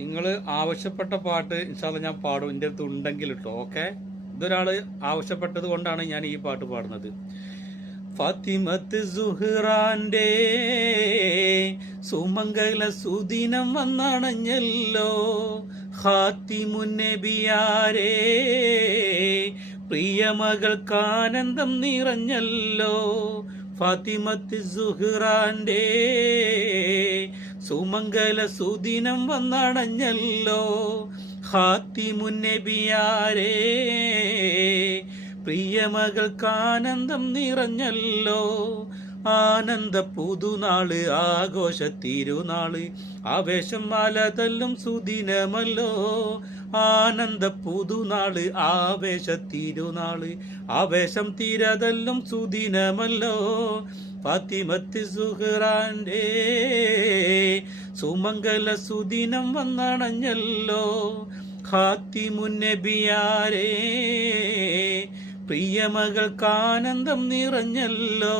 നിങ്ങൾ ആവശ്യപ്പെട്ട പാട്ട് ഇൻഷാ അല്ലാഹ് ഞാൻ പാടും, എൻ്റെ അടുത്ത് ഉണ്ടെങ്കിൽ കേട്ടോ. ഓക്കെ, ഇതൊരാള് ആവശ്യപ്പെട്ടത് കൊണ്ടാണ് ഞാൻ ഈ പാട്ട് പാടുന്നത്. ഫാത്തിമത്ത് സുഹ്റാന്റെ സുമംഗല സുദിനം വന്നണഞ്ഞല്ലോ, ഖാത്തിമുൻ നബിയാരേ പ്രിയമകൾക്കാനന്ദം നിറഞ്ഞല്ലോ. ഫാത്തിമത്ത് സുഹ്റാന്റെ സുമംഗല സുദിനം വന്നണഞ്ഞല്ലോ, ഖാത്തിമുൻ നബിയാരേ പ്രിയമകൾക്കാനന്ദം നിറഞ്ഞല്ലോ. ആനന്ദ പുതുനാള് ആഘോഷ തിരുനാള് ആവേശം മാലതല്ലും സുദിനമല്ലോ. ആനന്ദ പുതുനാള് ആവേശ തിരുനാള് ആവേശം തിരതല്ലും സുദിനമല്ലോ. ഫാത്തിമത്ത് സുഹ്റാന്റെ സുമംഗല സുദിനം വന്നണഞ്ഞല്ലോ, ഖാത്തിമുൻ നബിയാരേ പ്രിയമകൾക്കാനന്ദം നിറഞ്ഞല്ലോ.